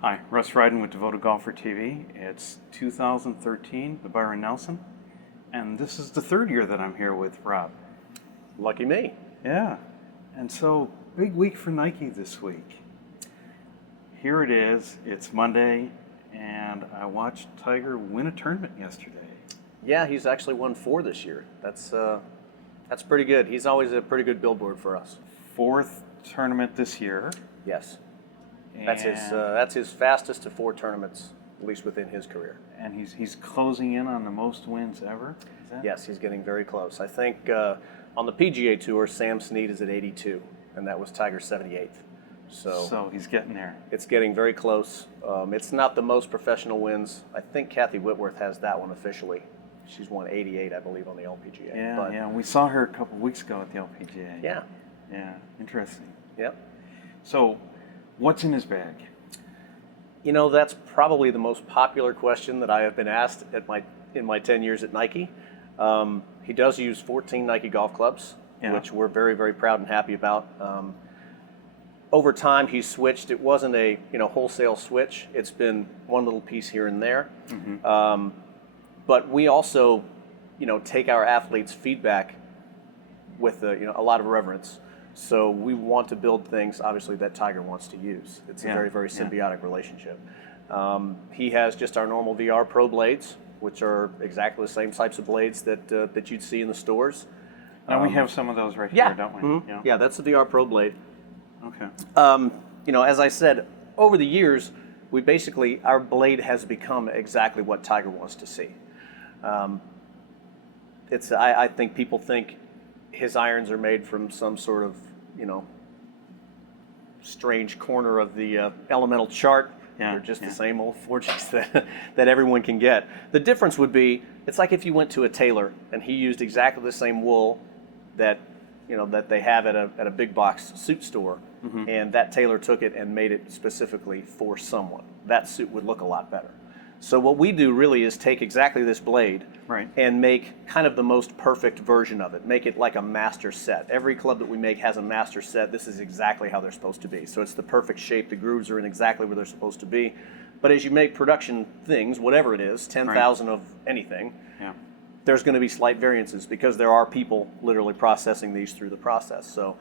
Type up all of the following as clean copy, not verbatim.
Hi, Russ Ryden with Devoted Golfer TV. It's 2013, the Byron Nelson, and this is the third year that I'm here with Rob. Lucky me. Yeah, and so big week for Nike this week. Here it is, it's Monday, and I watched Tiger win a tournament yesterday. Yeah, he's actually won 4 this year. That's pretty good. He's always a pretty good billboard for us. Fourth tournament this year. Yes. And, That's his fastest to 4 tournaments, at least within his career. And he's closing in on the most wins ever? Is that? Yes, he's getting very close. I think on the PGA Tour, Sam Snead is at 82, and that was Tiger's 78th. So he's getting there. It's getting very close. It's not the most professional wins. I think Kathy Whitworth has that one officially. She's won 88, I believe, on the LPGA. Yeah. We saw her a couple weeks ago at the LPGA. Yeah. Yeah, interesting. Yep. So, what's in his bag? You know, that's probably the most popular question that I have been asked in my 10 years at Nike. He does use 14 Nike golf clubs, which we're very, very proud and happy about. Over time, he's switched. It wasn't a wholesale switch. It's been one little piece here and there. Mm-hmm. But we also, take our athletes' feedback with a lot of reverence. So we want to build things, obviously, that Tiger wants to use. It's a very, very symbiotic relationship. He has just our normal VR Pro blades, which are exactly the same types of blades that you'd see in the stores. Now we have some of those right here, don't we? Mm-hmm. Yeah, that's the VR Pro blade. Okay. As I said, over the years, our blade has become exactly what Tiger wants to see. I think people think his irons are made from some sort of, strange corner of the elemental chart. They're just the same old forges that everyone can get. The difference would be, it's like if you went to a tailor and he used exactly the same wool that they have at a big box suit store, mm-hmm. and that tailor took it and made it specifically for someone. That suit would look a lot better. So what we do really is take exactly this blade and make kind of the most perfect version of it. Make it like a master set. Every club that we make has a master set. This is exactly how they're supposed to be. So it's the perfect shape. The grooves are in exactly where they're supposed to be. But as you make production things, whatever it is, 10,000 of anything, there's going to be slight variances because there are people literally processing these through the process. So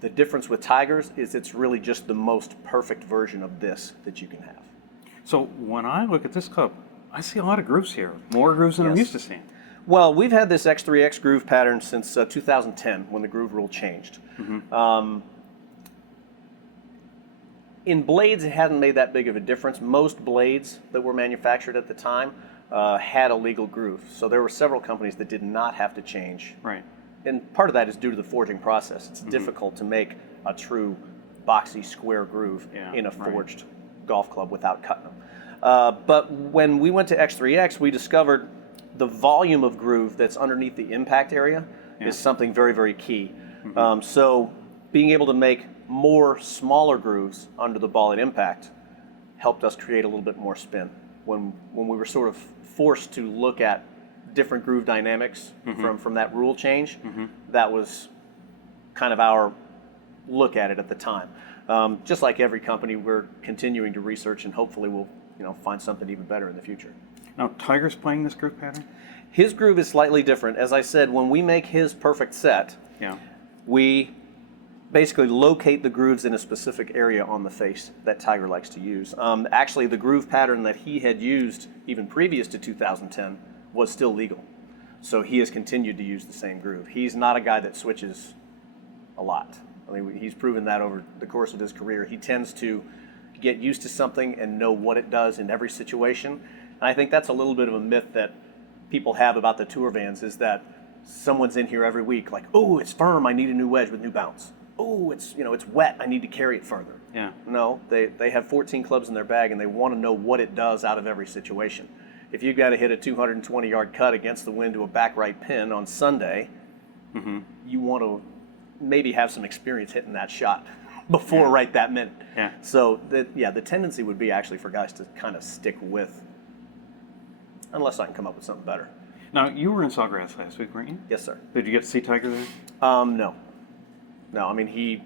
the difference with Tigers is it's really just the most perfect version of this that you can have. So when I look at this club, I see a lot of grooves here, more grooves than I'm used to seeing. Well, we've had this X3X groove pattern since 2010 when the groove rule changed. Mm-hmm. In blades, it hadn't made that big of a difference. Most blades that were manufactured at the time had a legal groove. So there were several companies that did not have to change. Right. And part of that is due to the forging process. It's difficult to make a true boxy square groove in a forged golf club without cutting them. But when we went to X3X, we discovered the volume of groove that's underneath the impact area is something very, very key. Mm-hmm. So being able to make more smaller grooves under the ball at impact helped us create a little bit more spin. When we were sort of forced to look at different groove dynamics from that rule change, that was kind of our look at it at the time. Just like every company, we're continuing to research and hopefully we'll find something even better in the future. Now, Tiger's playing this groove pattern? His groove is slightly different. As I said, when we make his perfect set, we basically locate the grooves in a specific area on the face that Tiger likes to use. Actually, the groove pattern that he had used even previous to 2010 was still legal. So he has continued to use the same groove. He's not a guy that switches a lot. I mean, he's proven that over the course of his career. He tends to get used to something and know what it does in every situation. And I think that's a little bit of a myth that people have about the tour vans, is that someone's in here every week like, oh, it's firm, I need a new wedge with new bounce. Oh, it's wet, I need to carry it further. Yeah. No, they have 14 clubs in their bag and they want to know what it does out of every situation. If you've got to hit a 220-yard cut against the wind to a back right pin on Sunday, you want to maybe have some experience hitting that shot before right that minute. Yeah. So the tendency would be actually for guys to kind of stick with, unless I can come up with something better. Now, you were in Sawgrass last week, weren't you? Yes, sir. Did you get to see Tiger there? No. I mean, he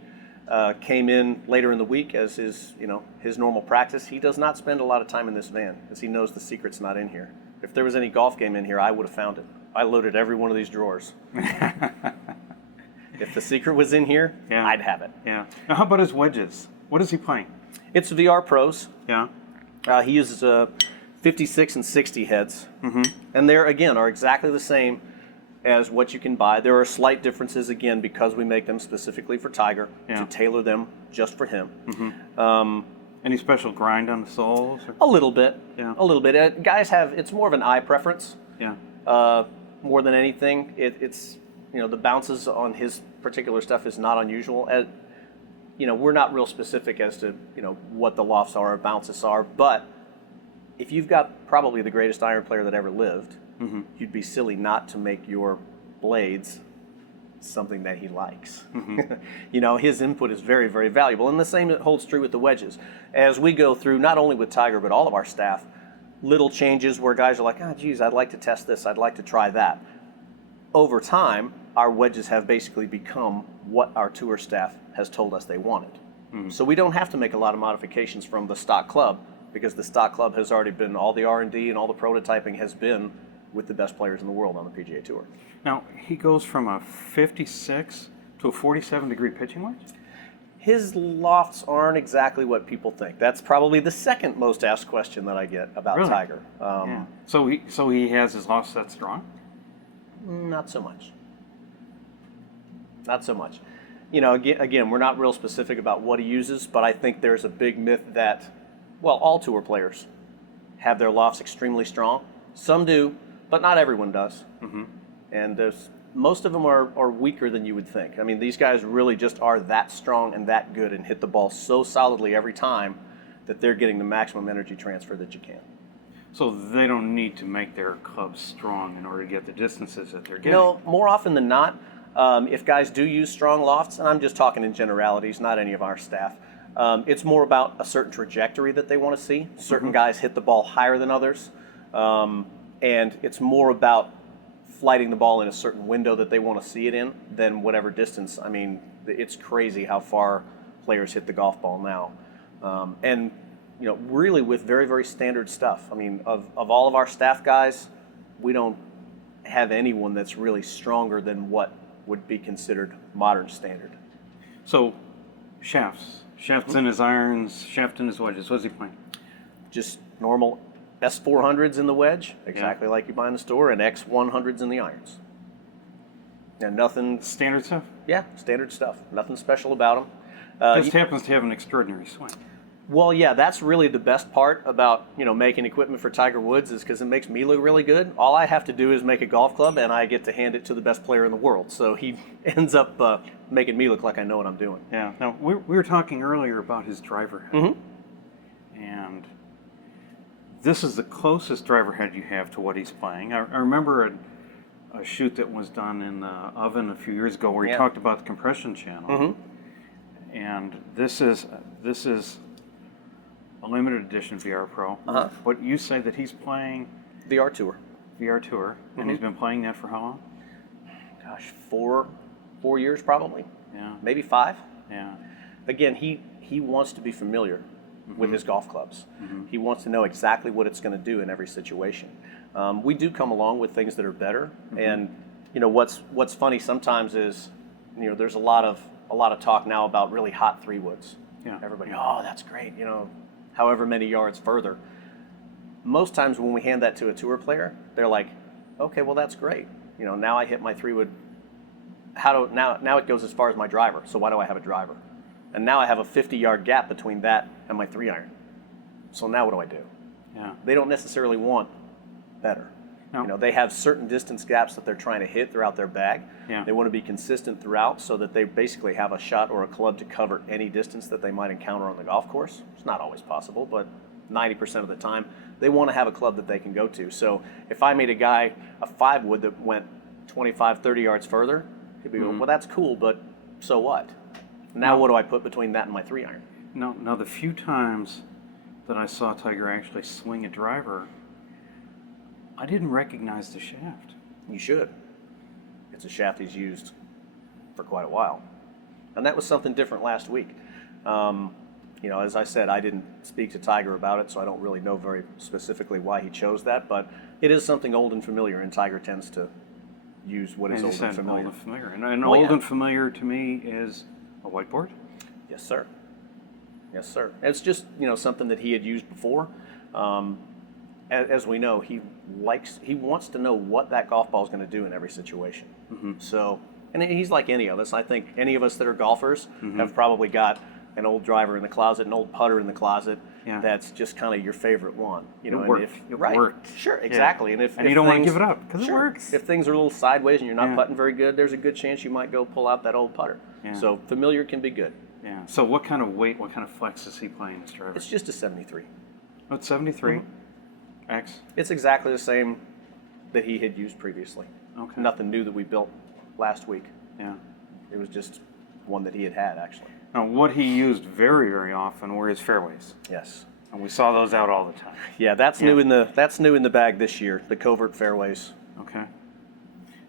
came in later in the week as his normal practice. He does not spend a lot of time in this van because he knows the secret's not in here. If there was any golf game in here, I would have found it. I loaded every one of these drawers. If the secret was in here, Yeah. I'd have it. Yeah. Now, how about his wedges? What is he playing? It's VR Pros. Yeah. He uses 56 and 60 heads. Mm-hmm. And they, again, are exactly the same as what you can buy. There are slight differences, again, because we make them specifically for Tiger, Yeah. to tailor them just for him. Mm-hmm. Any special grind on the soles? Or? A little bit. Yeah. A little bit. Guys have, it's more of an eye preference Yeah. more than anything. It's, the bounces on his particular stuff is not unusual. We're not real specific as to, what the lofts are or bounces are, but if you've got probably the greatest iron player that ever lived, Mm-hmm. you'd be silly not to make your blades something that he likes. Mm-hmm. His input is very, very valuable. And the same holds true with the wedges. As we go through, not only with Tiger, but all of our staff, little changes where guys are like, oh, geez, I'd like to test this. I'd like to try that. Over time, our wedges have basically become what our tour staff has told us they wanted. Mm-hmm. So we don't have to make a lot of modifications from the stock club because the stock club has already been, all the R&D and all the prototyping has been with the best players in the world on the PGA Tour. Now, he goes from a 56 to a 47-degree pitching wedge? His lofts aren't exactly what people think. That's probably the second most asked question that I get about Really? Tiger. Yeah. So he has his lofts that strong? Not so much. Not so much. Again, we're not real specific about what he uses, but I think there's a big myth that, all tour players have their lofts extremely strong. Some do, but not everyone does. Mm-hmm. And most of them are weaker than you would think. I mean, these guys really just are that strong and that good and hit the ball so solidly every time that they're getting the maximum energy transfer that you can. So they don't need to make their clubs strong in order to get the distances that they're getting? No, more often than not, if guys do use strong lofts, and I'm just talking in generalities, not any of our staff, it's more about a certain trajectory that they want to see. Certain guys hit the ball higher than others. And it's more about flighting the ball in a certain window that they want to see it in than whatever distance. I mean, it's crazy how far players hit the golf ball now. And, really with very, very standard stuff. I mean, of all of our staff guys, we don't have anyone that's really stronger than what would be considered modern standard. So, shafts in his irons, shaft in his wedges. What's he playing? Just normal S400s in the wedge, exactly like you buy in the store, and X100s in the irons. And nothing, Standard stuff? yeah, standard stuff. Nothing special about them. Just happens to have an extraordinary swing. Well, yeah, that's really the best part about making equipment for Tiger Woods is because it makes me look really good. All I have to do is make a golf club, and I get to hand it to the best player in the world. So he ends up making me look like I know what I'm doing. Yeah. Now, we were talking earlier about his driver head. Mm-hmm. And this is the closest driver head you have to what he's playing. I remember a shoot that was done in the oven a few years ago where he Yeah. talked about the compression channel. Mm-hmm. And this is a limited edition VR Pro. Uh-huh. But you say that he's playing VR Tour. VR Tour, and he's been playing that for how long? Gosh, 4 years probably, Yeah. maybe 5. Yeah. Again, he wants to be familiar with his golf clubs. Mm-hmm. He wants to know exactly what it's going to do in every situation. We do come along with things that are better, and what's funny sometimes is there's a lot of talk now about really hot 3-woods. Yeah. Everybody, oh, that's great. However many yards further. Most times when we hand that to a tour player, they're like, okay, well that's great. Now I hit my 3-wood. Now it goes as far as my driver. So why do I have a driver? And now I have a 50-yard gap between that and my 3-iron. So now what do I do? Yeah. They don't necessarily want better. No. They have certain distance gaps that they're trying to hit throughout their bag. Yeah. They want to be consistent throughout so that they basically have a shot or a club to cover any distance that they might encounter on the golf course. It's not always possible, but 90% of the time, they want to have a club that they can go to. So if I made a guy a 5-wood that went 25, 30 yards further, he'd be going, well, that's cool, but so what? Now what do I put between that and my 3-iron? Now the few times that I saw Tiger actually swing a driver, I didn't recognize the shaft. You should. It's a shaft he's used for quite a while. And that was something different last week. You know, as I said, I didn't speak to Tiger about it, so I don't really know very specifically why he chose that, but it is something old and familiar, and Tiger tends to use what is As you old said, and familiar. old and familiar. And Well, old yeah. and familiar to me is a whiteboard. Yes, sir. Yes, sir. It's just, you know, something that he had used before. As we know, he wants to know what that golf ball is going to do in every situation. So, and he's like any of us. I think any of us that are golfers have probably got an old driver in the closet, an old putter in the closet. Yeah. That's just kind of your favorite one. You know, It and worked. if It right, worked. sure, Yeah. exactly. And if you don't want to things- give it up because it Sure. works. If things are a little sideways and you're not Yeah. putting very good, there's a good chance you might go pull out that old putter. Yeah. So familiar can be good. Yeah. So what kind of weight, what kind of flex is he playing, this driver? It's just a 73. Oh, it's 73. Mm-hmm. X. It's exactly the same that he had used previously. Okay. Nothing new that we built last week. Yeah. It was just one that he had actually. Now, what he used very, very often were his fairways, Yes. and we saw those out all the time. Yeah, that's new in the bag this year. The covert fairways. Okay.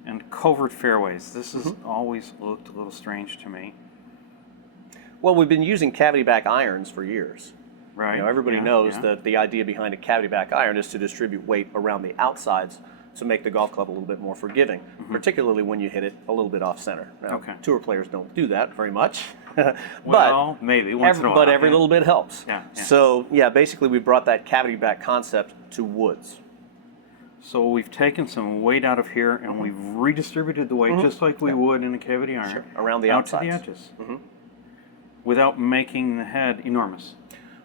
And covert fairways. This has always looked a little strange to me. Well, we've been using cavity back irons for years. Right. You know, everybody Yeah, knows yeah. that the idea behind a cavity back iron is to distribute weight around the outsides to make the golf club a little bit more forgiving, particularly when you hit it a little bit off center. Now, Okay. tour players don't do that very much, but Well, maybe once in a while. but every yeah. little bit helps. Yeah, yeah. So yeah, basically we brought that cavity back concept to woods. So we've taken some weight out of here and we've redistributed the weight just like we would in a cavity iron. Sure. Around the out to the outsides. edges. Without making the head enormous.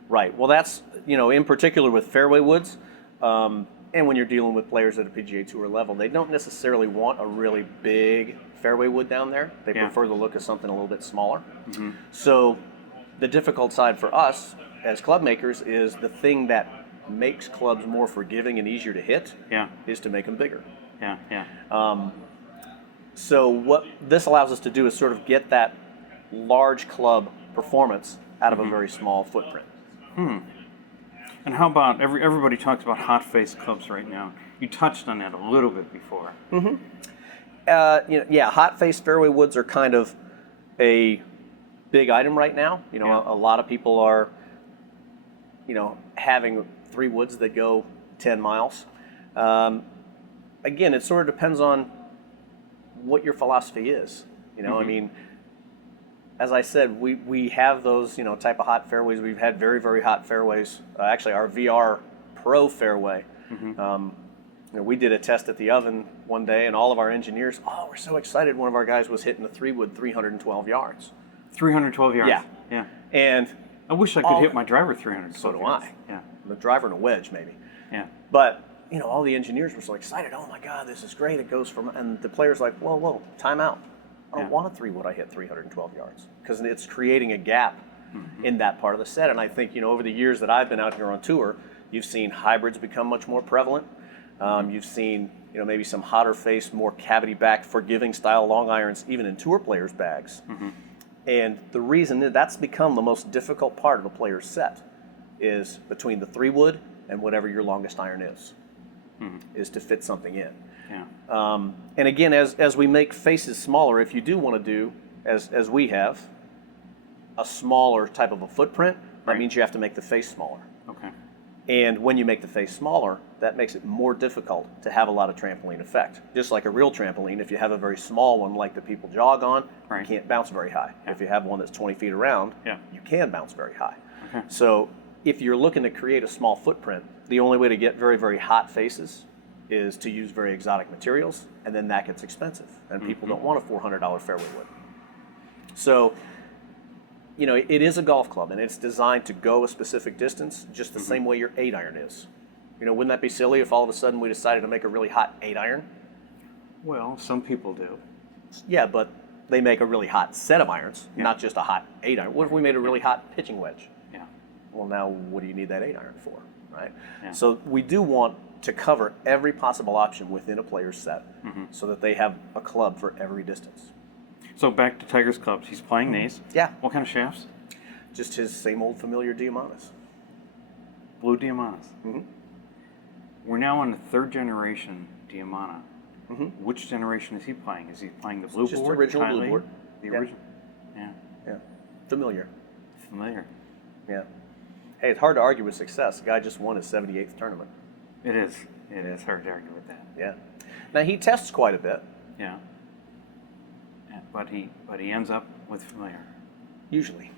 Right. Well, that's, you know, in particular with fairway woods, and when you're dealing with players at a PGA Tour level, they don't necessarily want a really big fairway wood down there. They Yeah. prefer the look of something a little bit smaller. So the difficult side for us as club makers is the thing that makes clubs more forgiving and easier to hit Yeah, is to make them bigger. yeah, yeah. So what this allows us to do is sort of get that large club performance out of a very small footprint. And how about everybody talks about hot face clubs right now? You touched on that a little bit before. You know, yeah, hot face fairway woods are kind of a big item right now. You know, Yeah. a lot of people are, you know, having 3 woods that go 10 miles. Again, it sort of depends on what your philosophy is. You know, I mean, as I said, we have those, you know, type of hot fairways. We've had very, very hot fairways. Actually, our VR Pro fairway. You know, we did a test at the oven one day, and all of our engineers, we're so excited. One of our guys was hitting a 3-wood 312 yards. 312 yards. Yeah. Yeah. And I wish I could hit my driver 312 so do yards. I. Yeah. The driver and a wedge, maybe. Yeah. But, you know, all the engineers were so excited. Oh, my God, this is great. It goes from... And the player's like, whoa, time out. I don't Yeah. want a 3-wood I hit 312 yards. Because it's creating a gap in that part of the set. And I think, you know, over the years that I've been out here on tour, you've seen hybrids become much more prevalent. You've seen, you know, maybe some hotter face, more cavity back, forgiving style long irons, even in tour players' bags. And the reason that's become the most difficult part of a player's set is between the 3-wood and whatever your longest iron is to fit something in. Yeah. And again, as we make faces smaller, if you do want to do, as we have, a smaller type of a footprint, that Right. means you have to make the face smaller. Okay. And when you make the face smaller, that makes it more difficult to have a lot of trampoline effect. Just like a real trampoline, if you have a very small one like the people jog on, Right. you can't bounce very high. If you have one that's 20 feet around, Yeah. you can bounce very high. Okay. So if you're looking to create a small footprint, the only way to get very, very hot faces is to use very exotic materials, and then that gets expensive. And people don't want a $400 fairway wood. So, you know, it is a golf club, and it's designed to go a specific distance, just the same way your 8-iron is. You know, wouldn't that be silly if all of a sudden we decided to make a really hot 8-iron? Well, some people do. Yeah, but they make a really hot set of irons, Yeah. not just a hot 8-iron. What if we made a really hot pitching wedge? Yeah. Well, now what do you need that 8-iron for, right? Yeah. So we do want to cover every possible option within a player's set so that they have a club for every distance. So back to Tiger's clubs. He's playing these. Yeah. What kind of shafts? Just his same old familiar Diamantas. Blue Diamantas. Mhm. We're now on the 3rd generation Diamanta. Mhm. Which generation is he playing? Is he playing the blue Just board? original Kylie? blue board. The Yeah. original. Yeah. Yeah. Familiar. Familiar. Yeah. Hey, it's hard to argue with success. The guy just won his 78th tournament. It is. It is hard to argue with that. Yeah. Now he tests quite a bit. Yeah. But he ends up with familiar. Usually.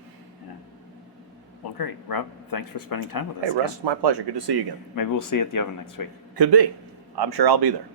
Yeah. Well, great, Rob. Thanks for spending time with us. Hey, Russ, it's my pleasure. Good to see you again. Maybe we'll see you at the oven next week. Could be. I'm sure I'll be there.